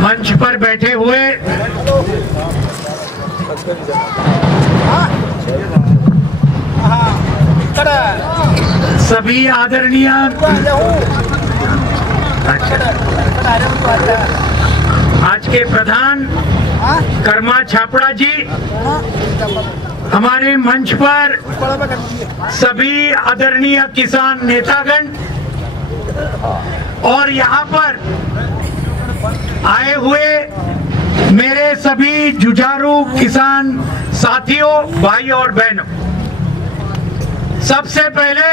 मंच पर बैठे हुए सभी आदरणीय आज के प्रधान कर्मा छापड़ा जी, हमारे मंच पर सभी आदरणीय किसान नेतागण और यहाँ पर आए हुए मेरे सभी जुझारू किसान साथियों, भाई और बहनों, सबसे पहले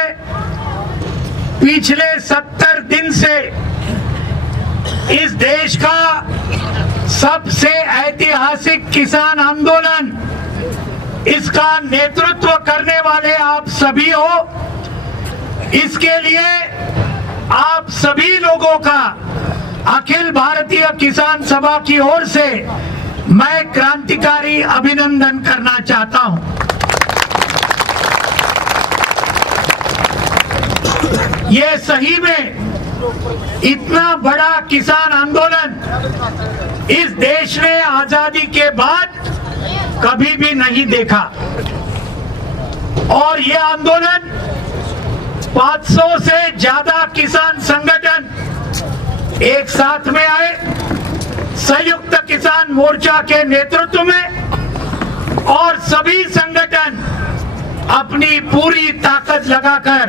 पिछले 70 दिन से इस देश का सबसे ऐतिहासिक किसान आंदोलन, इसका नेतृत्व करने वाले आप सभी हो। इसके लिए आप सभी लोगों का अखिल भारतीय किसान सभा की ओर से मैं क्रांतिकारी अभिनंदन करना चाहता हूं। ये सही में इतना बड़ा किसान आंदोलन इस देश ने आजादी के बाद कभी भी नहीं देखा और ये आंदोलन 500 से ज्यादा किसान संगठन एक साथ में आए, संयुक्त किसान मोर्चा के नेतृत्व में, और सभी संगठन अपनी पूरी ताकत लगाकर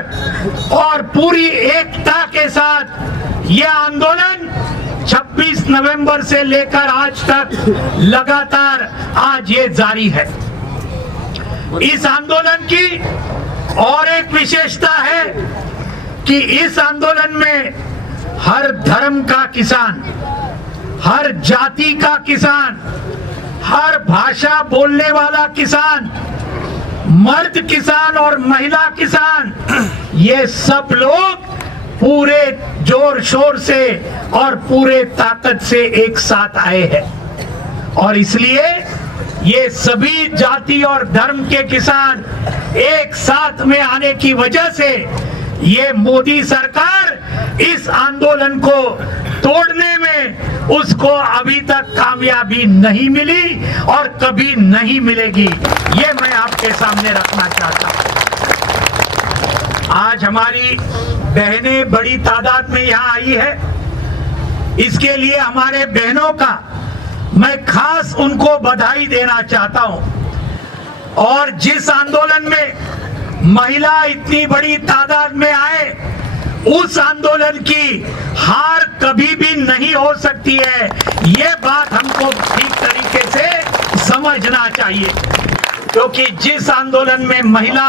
और पूरी एकता के साथ यह आंदोलन 26 नवंबर से लेकर आज तक लगातार आज ये जारी है। इस आंदोलन की और एक विशेषता है कि इस आंदोलन में हर धर्म का किसान, हर जाति का किसान, हर भाषा बोलने वाला किसान, मर्द किसान और महिला किसान, ये सब लोग पूरे जोर शोर से और पूरे ताकत से एक साथ आए हैं और इसलिए ये सभी जाति और धर्म के किसान एक साथ में आने की वजह से ये मोदी सरकार इस आंदोलन को तोड़ने में उसको अभी तक कामयाबी नहीं मिली और कभी नहीं मिलेगी, ये मैं आपके सामने रखना चाहता हूं। आज हमारी बहनें बड़ी तादाद में यहाँ आई है, इसके लिए हमारे बहनों का मैं खास उनको बधाई देना चाहता हूं। और जिस आंदोलन में महिला इतनी बड़ी तादाद में आए, उस आंदोलन की हार कभी भी नहीं हो सकती है, ये बात हमको ठीक तरीके से समझना चाहिए, क्योंकि जिस आंदोलन में महिला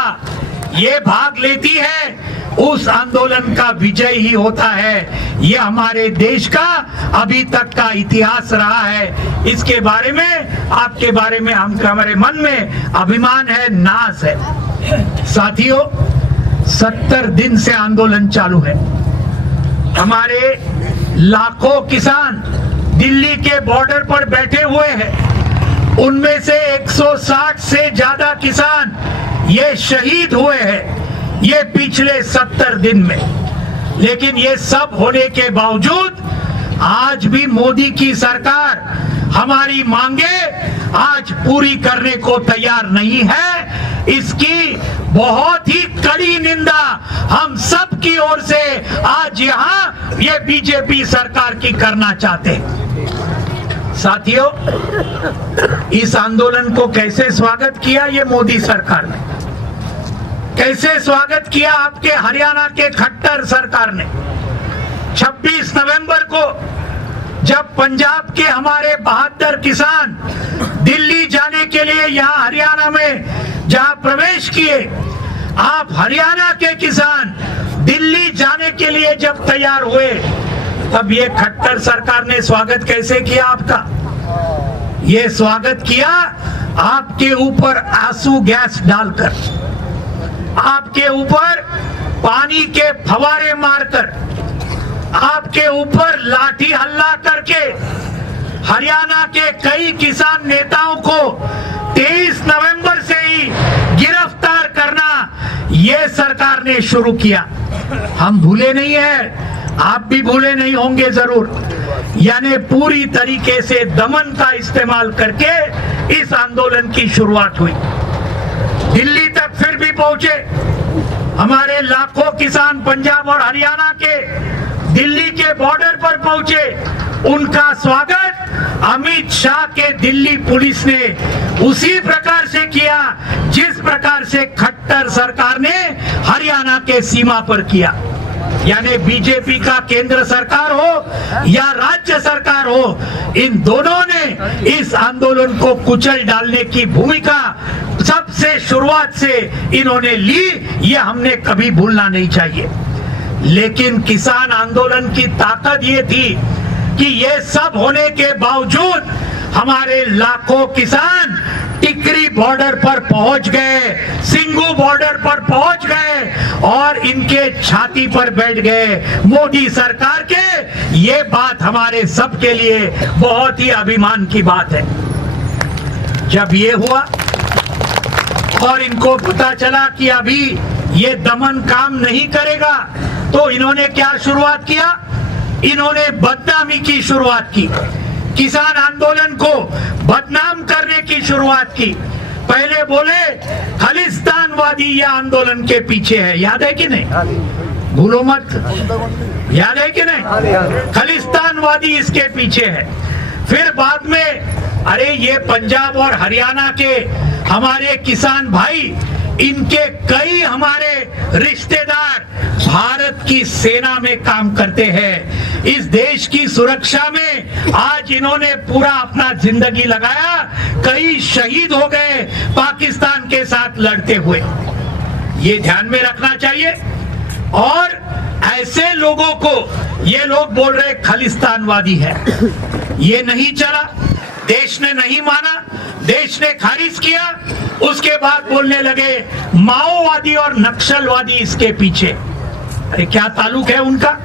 ये भाग लेती है उस आंदोलन का विजय ही होता है। ये हमारे देश का अभी तक का इतिहास रहा है। इसके बारे में, आपके बारे में हमारे मन में अभिमान है, नाज है। साथियों, 70 दिन से आंदोलन चालू है। हमारे लाखों किसान दिल्ली के बॉर्डर पर बैठे हुए हैं, उनमें से 160 से ज्यादा किसान ये शहीद हुए हैं ये पिछले 70 दिन में। लेकिन ये सब होने के बावजूद आज भी मोदी की सरकार हमारी मांगे आज पूरी करने को तैयार नहीं है। इसकी बहुत ही कड़ी निंदा हम सब की ओर से आज यहाँ ये बीजेपी सरकार की करना चाहते हैं। साथियों, इस आंदोलन को कैसे स्वागत किया ये मोदी सरकार ने, कैसे स्वागत किया आपके हरियाणा के खट्टर सरकार ने। 26 नवंबर को जब पंजाब के हमारे 72 किसान दिल्ली जाने के लिए यहाँ हरियाणा में जहाँ प्रवेश किए, आप हरियाणा के किसान दिल्ली जाने के लिए जब तैयार हुए, तब ये खट्टर सरकार ने स्वागत कैसे किया आपका? ये स्वागत किया आपके ऊपर आंसू गैस डालकर, आपके ऊपर पानी के फवारे मारकर, आपके ऊपर लाठी हल्ला करके हरियाणा के कई किसान नेताओं को 23 नवंबर से ही गिरफ्तार करना ये सरकार ने शुरू किया। हम भूले नहीं है, आप भी भूले नहीं होंगे जरूर, यानी पूरी तरीके से दमन का इस्तेमाल करके इस आंदोलन की शुरुआत हुई। दिल्ली तक फिर भी पहुंचे हमारे लाखों किसान, पंजाब और हरियाणा के दिल्ली के बॉर्डर पर पहुंचे। उनका स्वागत अमित शाह के दिल्ली पुलिस ने उसी प्रकार से किया जिस प्रकार से खट्टर सरकार ने हरियाणा के सीमा पर किया। यानी बीजेपी का केंद्र सरकार हो या राज्य सरकार हो, इन दोनों ने इस आंदोलन को कुचल डालने की भूमिका सबसे शुरुआत से इन्होंने ली। ये हमने कभी भूलना नहीं चाहिए। लेकिन किसान आंदोलन की ताकत ये थी कि ये सब होने के बावजूद हमारे लाखों किसान टिकरी बॉर्डर पर पहुंच गए, सिंगू बॉर्डर पर पहुंच गए और इनके छाती पर बैठ गए मोदी सरकार के। ये बात हमारे सब के लिए बहुत ही अभिमान की बात है। जब ये हुआ और इनको पता चला कि अभी ये दमन काम नहीं करेगा, तो इन्होंने क्या शुरुआत किया? इन्होंने बदनामी की शुरुआत की, किसान आंदोलन को बदनाम करने की शुरुआत की। पहले बोले खालिस्तानवादी ये आंदोलन के पीछे है, याद है कि नहीं? भूलो मत, याद है कि नहीं? खालिस्तानवादी इसके पीछे है। फिर बाद में अरे ये पंजाब और हरियाणा के हमारे किसान भाई, इनके कई हमारे रिश्तेदार भारत की सेना में काम करते हैं। इस देश की सुरक्षा में आज इन्होंने पूरा अपना जिंदगी लगाया, कई शहीद हो गए पाकिस्तान के साथ लड़ते हुए। ये ध्यान में रखना चाहिए। और ऐसे लोगों को ये लोग बोल रहे खालिस्तानवादी है, ये नहीं चला, देश ने नहीं माना, देश ने खारिज किया। उसके बाद बोलने लगे माओवादी और नक्सलवादी इसके पीछे। अरे क्या ताल्लुक है उनका?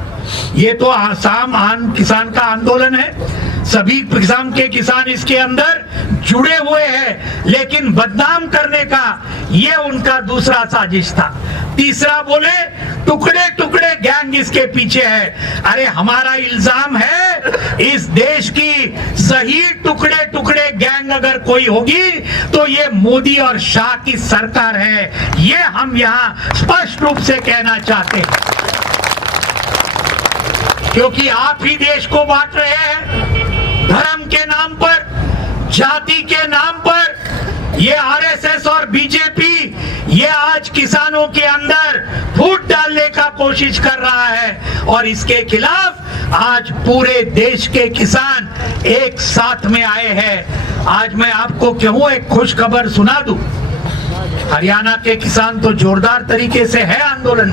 ये तो आसाम आन किसान का आंदोलन है, सभी किसान के किसान इसके अंदर जुड़े हुए हैं, लेकिन बदनाम करने का ये उनका दूसरा साजिश था। तीसरा बोले टुकड़े टुकड़े गैंग इसके पीछे है। अरे हमारा इल्जाम है इस देश की सही टुकड़े टुकड़े गैंग अगर कोई होगी तो ये मोदी और शाह की सरकार है। ये हम यहाँ स्पष्ट रूप से कहना चाहते हैं, क्योंकि आप ही देश को बांट रहे हैं धर्म के नाम पर, जाति के नाम पर। ये आरएसएस और बीजेपी ये आज किसानों के अंदर फूट डालने का कोशिश कर रहा है और इसके खिलाफ आज पूरे देश के किसान एक साथ में आए हैं। आज मैं आपको क्यों एक खुश खबर सुना दूं। हरियाणा के किसान तो जोरदार तरीके से है आंदोलन,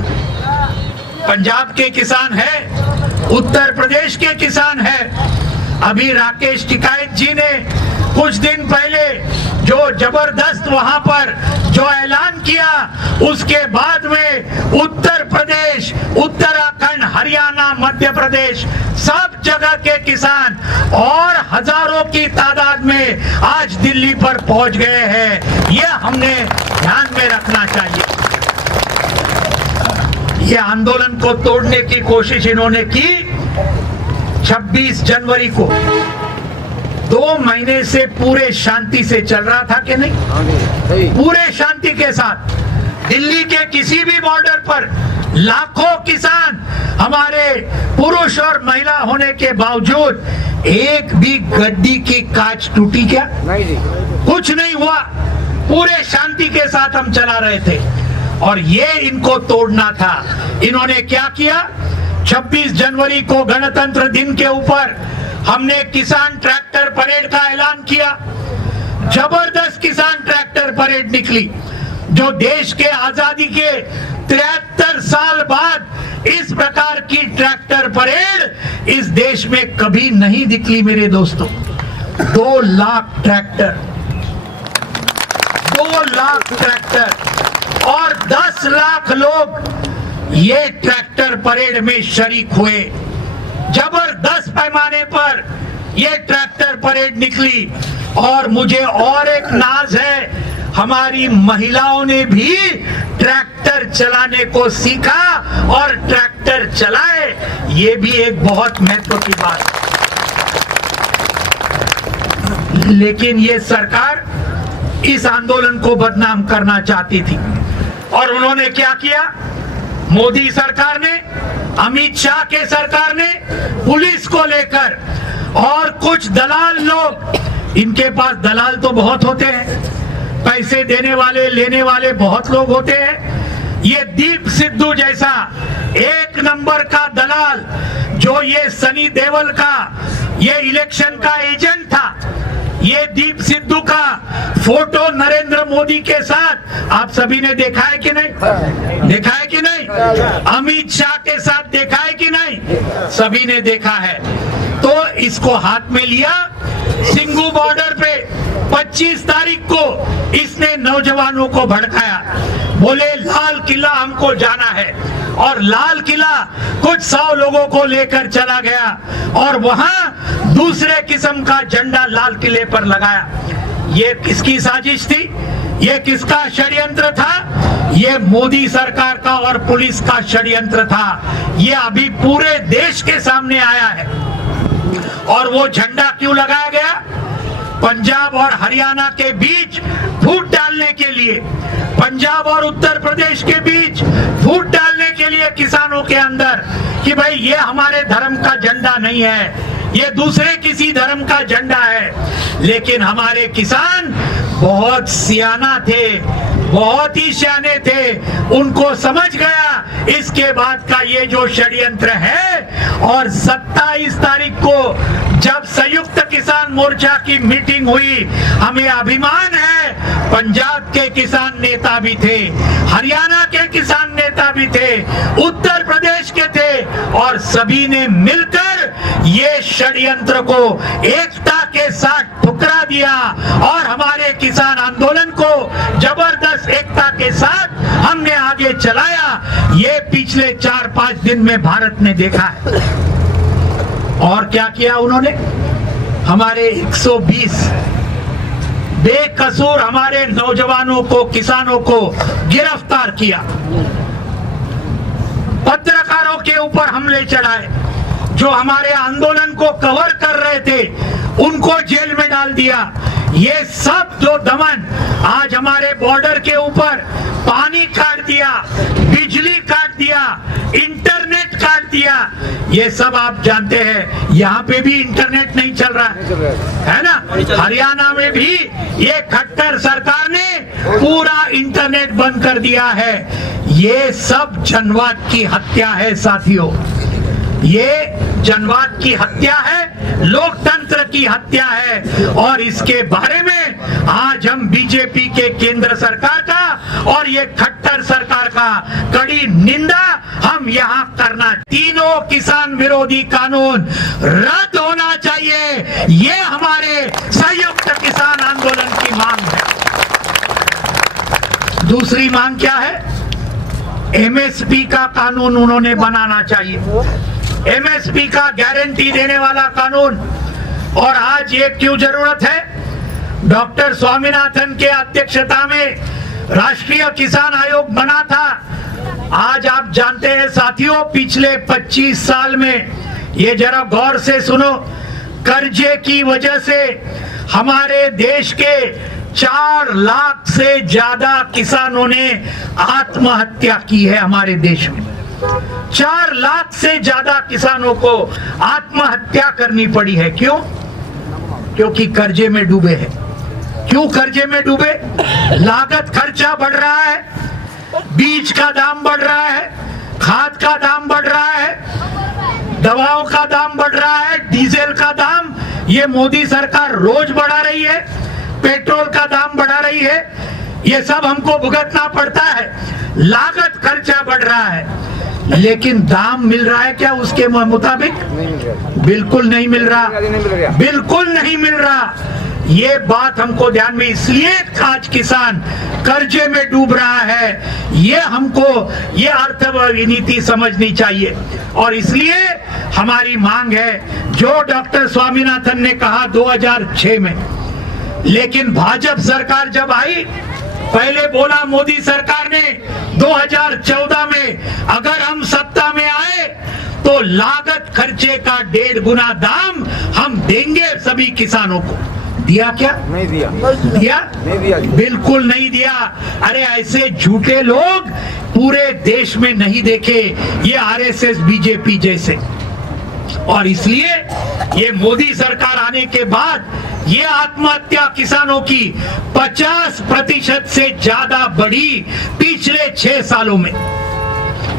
पंजाब के किसान है, उत्तर प्रदेश के किसान है। अभी राकेश टिकायत जी ने कुछ दिन पहले जो जबरदस्त वहां पर जो ऐलान किया, उसके बाद में उत्तर प्रदेश, उत्तराखंड, हरियाणा, मध्य प्रदेश सब जगह के किसान और हजारों की तादाद में आज दिल्ली पर पहुंच गए हैं। ये हमने ध्यान में रखना चाहिए। ये आंदोलन को तोड़ने की कोशिश इन्होंने की 26 जनवरी को। 2 महीने से पूरे शांति से चल रहा था कि नहीं? पूरे शांति के साथ दिल्ली के किसी भी बॉर्डर पर लाखों किसान हमारे पुरुष और महिला होने के बावजूद एक भी गड्डी की कांच टूटी क्या? कुछ नहीं हुआ। पूरे शांति के साथ हम चला रहे थे और ये इनको तोड़ना था। इन्होंने क्या किया? 26 जनवरी को गणतंत्र दिन के ऊपर हमने किसान ट्रैक्टर परेड का ऐलान किया। जबरदस्त किसान ट्रैक्टर परेड निकली, जो देश के आजादी के 73 साल बाद इस प्रकार की ट्रैक्टर परेड इस देश में कभी नहीं निकली मेरे दोस्तों। 2 लाख ट्रैक्टर, 2 लाख ट्रैक्टर और 10 लाख लोग ये ट्रैक्टर परेड में शरीक हुए। जबरदस्त पैमाने पर ये ट्रैक्टर परेड निकली। और मुझे और एक नाज है, हमारी महिलाओं ने भी ट्रैक्टर चलाने को सीखा और ट्रैक्टर चलाए। ये भी एक बहुत महत्व की बात है। लेकिन ये सरकार इस आंदोलन को बदनाम करना चाहती थी और उन्होंने क्या किया? मोदी सरकार ने, अमित शाह के सरकार ने पुलिस को लेकर और कुछ दलाल लोग, इनके पास दलाल तो बहुत होते हैं, पैसे देने वाले लेने वाले बहुत लोग होते हैं। ये दीप सिद्धू जैसा एक नंबर का दलाल, जो ये सनी देओल का ये इलेक्शन का एजेंट था, ये दीप सिद्धू का फोटो नरेंद्र मोदी के साथ आप सभी ने देखा है कि नहीं? देखा है कि नहीं? अमित शाह के साथ देखा है कि नहीं? सभी ने देखा है। तो इसको हाथ में लिया, सिंगू बॉर्डर पे 25 तारीख को इसने नौजवानों को भड़काया, बोले लाल किला हमको जाना है, और लाल किला कुछ 100 लोगों को लेकर चला गया और वहां दूसरे किस्म का झंडा लाल किले पर लगाया। ये किसकी साजिश थी? ये किसका षड्यंत्र था? ये मोदी सरकार का और पुलिस का षड्यंत्र था। ये अभी पूरे देश के सामने आया है। और वो झंडा क्यों लगाया गया? पंजाब और हरियाणा के बीच फूट डालने के लिए, पंजाब और उत्तर प्रदेश के बीच फूट डालने के लिए किसानों के अंदर कि भाई ये हमारे धर्म का झंडा नहीं है, ये दूसरे किसी धर्म का झंडा है। लेकिन हमारे किसान बहुत सियाना थे, बहुत ही सियाने थे, उनको समझ गया इसके बाद का ये जो षड्यंत्र है। और 27 तारीख को जब संयुक्त किसान मोर्चा की मीटिंग हुई, हमें अभिमान है पंजाब के किसान नेता भी थे, हरियाणा के किसान नेता भी थे, उत्तर प्रदेश के थे, और सभी ने मिलकर ये षड्यंत्र को एकता के साथ ठुकरा दिया और हमारे किसान आंदोलन को जबरदस्त एकता के साथ हमने आगे चलाया। ये पिछले 4-5 दिन में भारत ने देखा है। और क्या किया उन्होंने? हमारे 120 बेकसूर हमारे नौजवानों को, किसानों को गिरफ्तार किया, पत्रकारों के ऊपर हमले चलाए, जो हमारे आंदोलन को कवर कर रहे थे उनको जेल में डाल दिया। ये सब जो दमन आज हमारे बॉर्डर के ऊपर पानी काट दिया, बिजली काट दिया, इंटरनेट काट दिया, ये सब आप जानते हैं। यहाँ पे भी इंटरनेट नहीं चल रहा है ना? हरियाणा में भी ये खट्टर सरकार ने पूरा इंटरनेट बंद कर दिया है। ये सब जनवाद की हत्या है साथियों, ये जनवाद की हत्या है, लोकतंत्र की हत्या है। और इसके बारे में आज हम बीजेपी के केंद्र सरकार का और ये खट्टर सरकार का कड़ी निंदा हम यहाँ करना। तीनों किसान विरोधी कानून रद्द होना चाहिए, ये हमारे संयुक्त किसान आंदोलन की मांग है। दूसरी मांग क्या है? एमएसपी का कानून उन्होंने बनाना चाहिए, एमएसपी का गारंटी देने वाला कानून। और आज ये क्यों जरूरत है? डॉक्टर स्वामीनाथन के अध्यक्षता में राष्ट्रीय किसान आयोग बना था। आज आप जानते हैं साथियों, पिछले 25 साल में, ये जरा गौर से सुनो, कर्जे की वजह से हमारे देश के 4 लाख से ज्यादा किसानों ने आत्महत्या की है। हमारे देश में 4 लाख से ज्यादा किसानों को आत्महत्या करनी पड़ी है। क्यों? क्योंकि कर्जे में डूबे हैं। क्यों कर्जे में डूबे? लागत खर्चा बढ़ रहा है, बीज का दाम बढ़ रहा है, खाद का दाम बढ़ रहा है, दवाओं का दाम बढ़ रहा है, डीजल का दाम ये मोदी सरकार रोज बढ़ा रही है, पेट्रोल का दाम बढ़ा रही है, ये सब हमको भुगतना पड़ता है। लागत खर्चा बढ़ रहा है, लेकिन दाम मिल रहा है क्या उसके मुताबिक? बिल्कुल नहीं मिल रहा, बिल्कुल नहीं मिल रहा। ये बात हमको ध्यान में, इसलिए आज किसान कर्जे में डूब रहा है। ये हमको ये अर्थनीति समझनी चाहिए। और इसलिए हमारी मांग है, जो डॉक्टर स्वामीनाथन ने कहा 2006 में, लेकिन भाजपा सरकार जब आई पहले बोला मोदी सरकार ने 2014 में अगर हम सत्ता में आए तो लागत खर्चे का 1.5 गुना दाम हम देंगे सभी किसानों को। दिया क्या? नहीं दिया। दिया? नहीं दिया। बिल्कुल नहीं दिया। अरे ऐसे झूठे लोग पूरे देश में नहीं देखे, ये आरएसएस बीजेपी जैसे। और इसलिए ये मोदी सरकार आने के बाद ये आत्महत्या किसानों की 50% से ज्यादा बढ़ी पिछले 6 सालों में।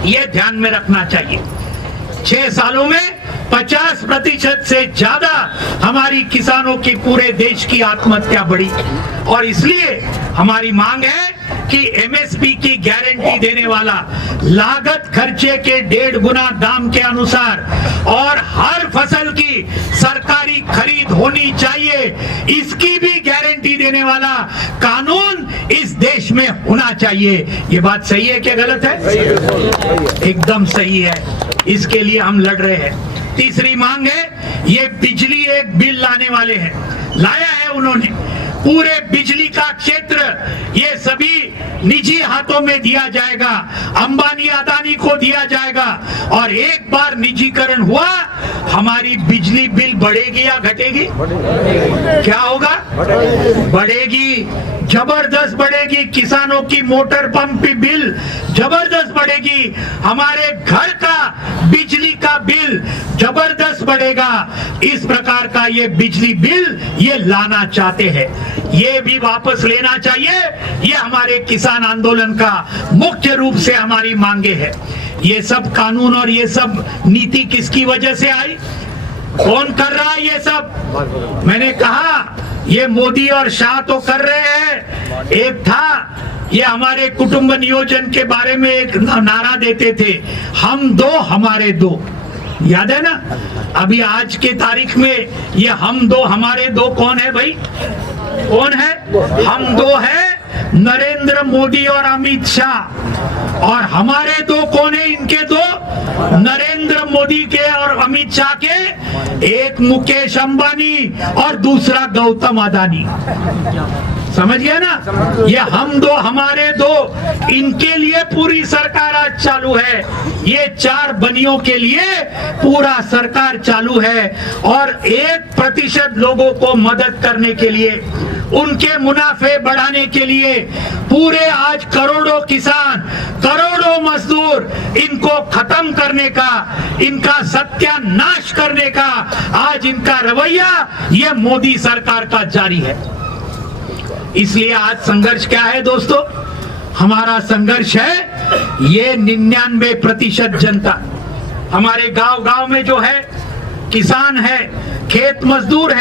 ये ध्यान में रखना चाहिए। 6 सालों में 50% से ज्यादा हमारी किसानों की पूरे देश की आत्महत्या बढ़ी। और इसलिए हमारी मांग है कि एमएसपी की गारंटी देने वाला लागत खर्चे के 1.5 गुना दाम के अनुसार और हर फसल की सरकारी खरीद होनी चाहिए, इसकी भी गारंटी देने वाला कानून इस देश में होना चाहिए। ये बात सही है क्या गलत है? एकदम सही है। इसके लिए हम लड़ रहे हैं। तीसरी मांग है, ये बिजली एक बिल लाने वाले हैं, लाया है उन्होंने। पूरे बिजली का क्षेत्र ये सभी निजी हाथों में दिया जाएगा, अंबानी अदानी को दिया जाएगा। और एक बार निजीकरण हुआ, हमारी बिजली बिल बढ़ेगी या घटेगी? क्या होगा? बढ़ेगी, जबरदस्त बढ़ेगी। किसानों की मोटर पंप की बिल जबरदस्त बढ़ेगी, हमारे घर का बिजली का बिल जबरदस्त बढ़ेगा। इस प्रकार का ये बिजली बिल ये लाना चाहते हैं, ये भी वापस लेना चाहिए। ये हमारे किसान आंदोलन का मुख्य रूप से हमारी मांगे है। ये सब कानून और ये सब नीति किसकी वजह से आई? कौन कर रहा है ये सब? मैंने कहा ये मोदी और शाह तो कर रहे हैं। एक था ये हमारे कुटुंब नियोजन के बारे में एक नारा देते थे, हम दो हमारे दो, याद है ना? अभी आज के तारीख में ये हम दो हमारे दो कौन है भाई? कौन है? हम दो है नरेंद्र मोदी और अमित शाह। और हमारे दो कौन है? इनके दो, नरेंद्र मोदी के और अमित शाह के, एक मुकेश अंबानी और दूसरा गौतम अदानी। समझ गया ना? ये हम दो हमारे दो, इनके लिए पूरी सरकार आज चालू है। ये 4 बनियों के लिए पूरा सरकार चालू है। और 1% लोगों को मदद करने के लिए, उनके मुनाफे बढ़ाने के लिए पूरे आज करोड़ों किसान, करोड़ों मजदूर, इनको खत्म करने का, इनका सत्यानाश करने का आज इनका रवैया ये मोदी सरकार का जारी है। इसलिए आज संघर्ष क्या है दोस्तों? हमारा संघर्ष है ये 99% जनता, हमारे गांव गांव में जो है किसान है, खेत मजदूर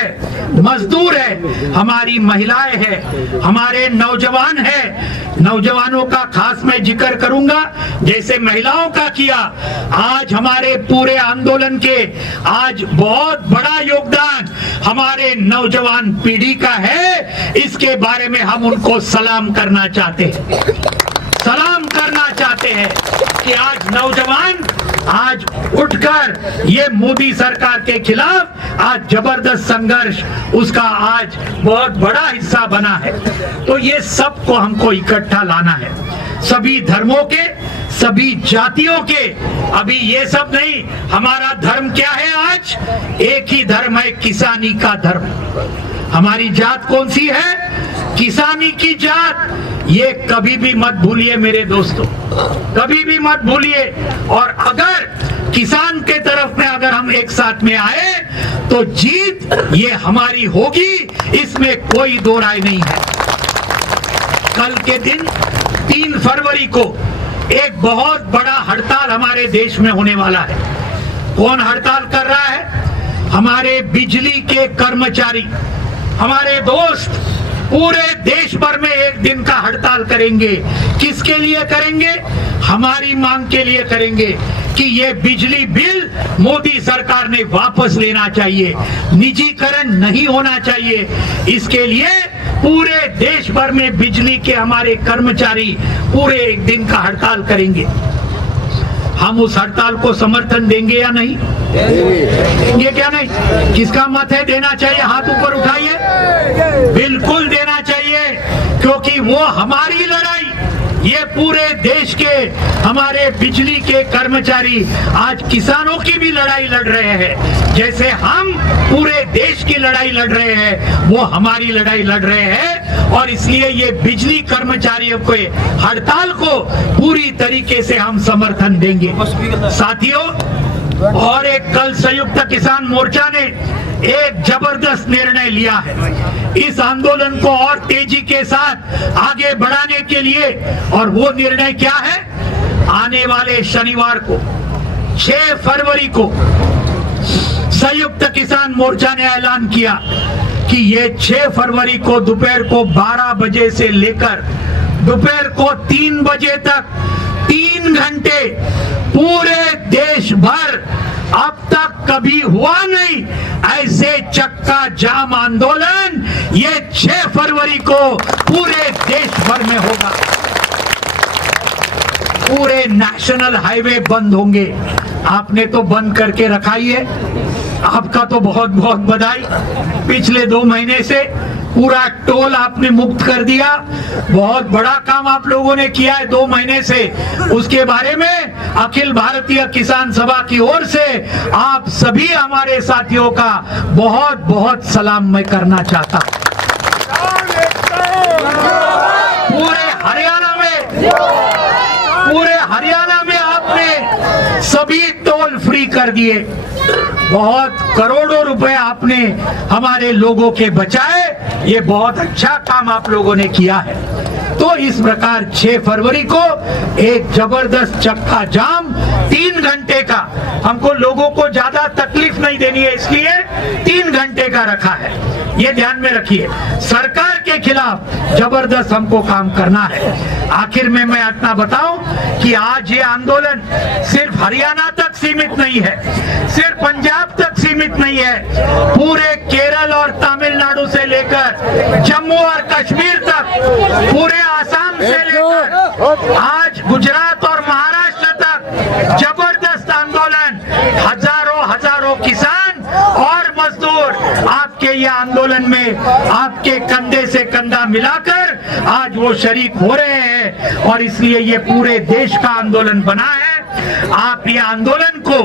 है, हमारी महिलाएं हैं, हमारे नौजवान हैं। नौजवानों का खास मैं जिक्र करूंगा, जैसे महिलाओं का किया। आज हमारे पूरे आंदोलन के आज बहुत बड़ा योगदान हमारे नौजवान पीढ़ी का है। इसके बारे में हम उनको सलाम करना चाहते हैं, सलाम करना चाहते हैं कि आज नौजवान आज उठकर ये मोदी सरकार के खिलाफ आज जबरदस्त संघर्ष उसका आज बहुत बड़ा हिस्सा बना है। तो ये सबको हमको इकट्ठा लाना है, सभी धर्मों के, सभी जातियों के। अभी ये सब नहीं, हमारा धर्म क्या है? आज एक ही धर्म है, किसानी का धर्म। हमारी जात कौन सी है? किसानी की जात। ये कभी भी मत भूलिए मेरे दोस्तों, कभी भी मत भूलिए। और अगर किसान के तरफ में अगर हम एक साथ में आए तो जीत ये हमारी होगी, इसमें कोई दो राय नहीं है। कल के दिन 3 फरवरी को एक बहुत बड़ा हड़ताल हमारे देश में होने वाला है। कौन हड़ताल कर रहा है? हमारे बिजली के कर्मचारी, हमारे दोस्त पूरे देश भर में एक दिन का हड़ताल करेंगे। किसके लिए करेंगे? हमारी मांग के लिए करेंगे कि ये बिजली बिल मोदी सरकार ने वापस लेना चाहिए, निजीकरण नहीं होना चाहिए। इसके लिए पूरे देश भर में बिजली के हमारे कर्मचारी पूरे एक दिन का हड़ताल करेंगे। हम उस हड़ताल को समर्थन देंगे या नहीं? देंगे क्या नहीं? किसका मत है देना चाहिए? हाथ ऊपर उठाइए। बिल्कुल देना चाहिए, क्योंकि वो हमारी ये पूरे देश के हमारे बिजली के कर्मचारी आज किसानों की भी लड़ाई लड़ रहे हैं। जैसे हम पूरे देश की लड़ाई लड़ रहे हैं, वो हमारी लड़ाई लड़ रहे हैं। और इसलिए ये बिजली कर्मचारियों के हड़ताल को पूरी तरीके से हम समर्थन देंगे। साथियों, और एक कल संयुक्त किसान मोर्चा ने एक जबरदस्त निर्णय लिया है इस आंदोलन को और तेजी के साथ आगे बढ़ाने के लिए। और वो निर्णय क्या है? आने वाले शनिवार को 6 फरवरी को संयुक्त किसान मोर्चा ने ऐलान किया कि ये 6 फरवरी को दोपहर को 12 बजे से लेकर दोपहर को 3 बजे तक 3 घंटे पूरे देश भर अब तक कभी हुआ नहीं ऐसे चक्का जाम आंदोलन ये 6 फरवरी को पूरे देश भर में होगा। पूरे नेशनल हाईवे बंद होंगे। आपने तो बंद करके रखा ही है, आपका तो बहुत बहुत बधाई। पिछले 2 महीने से पूरा टोल आपने मुक्त कर दिया। बहुत बड़ा काम आप लोगों ने किया है 2 महीने से। उसके बारे में अखिल भारतीय किसान सभा की ओर से आप सभी हमारे साथियों का बहुत बहुत सलाम मैं करना चाहता हूं। पूरे हरियाणा में आपने सभी टोल फ्री कर दिए। बहुत करोड़ों रुपए आपने हमारे लोगों के बचाए। ये बहुत अच्छा काम आप लोगों ने किया है। तो इस प्रकार 6 फरवरी को एक जबरदस्त चक्का जाम 3 घंटे का, हमको लोगों को ज्यादा तकलीफ नहीं देनी है इसलिए 3 घंटे का रखा है। ये ध्यान में रखिए, सरकार के खिलाफ जबरदस्त हमको काम करना है। आखिर में मैं इतना बताऊं कि आज ये आंदोलन सिर्फ हरियाणा तक सीमित नहीं है, सिर्फ पंजाब तक सीमित नहीं है, पूरे केरल और तमिलनाडु से लेकर जम्मू और कश्मीर तक, पूरे आसाम से लेकर आज गुजरात और महाराष्ट्र तक जबरदस्त आंदोलन। हजारों किसान और मजदूर आपके ये आंदोलन में आपके कंधे से कंधा मिलाकर आज वो शरीक हो रहे हैं। और इसलिए ये पूरे देश का आंदोलन बना है। आप ये आंदोलन को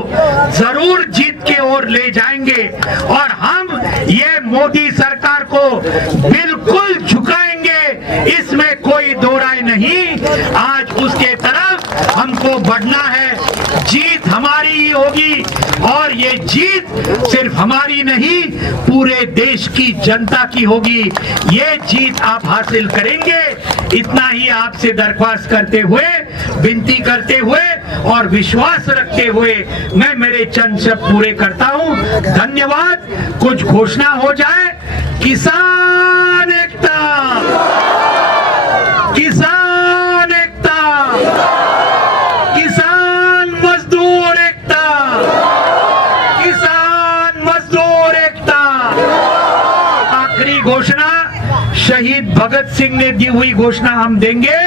जरूर जीत के ओर ले जाएंगे और हम ये मोदी सरकार को बिल्कुल झुकाएंगे, इसमें कोई दो राय नहीं। आज उसके तरफ हमको बढ़ना है। जीत हमारी ही होगी और ये जीत सिर्फ हमारी नहीं पूरे देश की जनता की होगी। ये जीत आप हासिल करेंगे, इतना ही आपसे दरख्वास्त करते हुए, विनती करते हुए और विश्वास रखते हुए मैं मेरे चंद शब्द पूरे करता हूं। धन्यवाद। कुछ घोषणा हो जाए। किसान एकता, किसान एकता, किसान मजदूर एकता, किसान मजदूर एकता। आखिरी घोषणा शहीद भगत सिंह ने दी हुई घोषणा हम देंगे।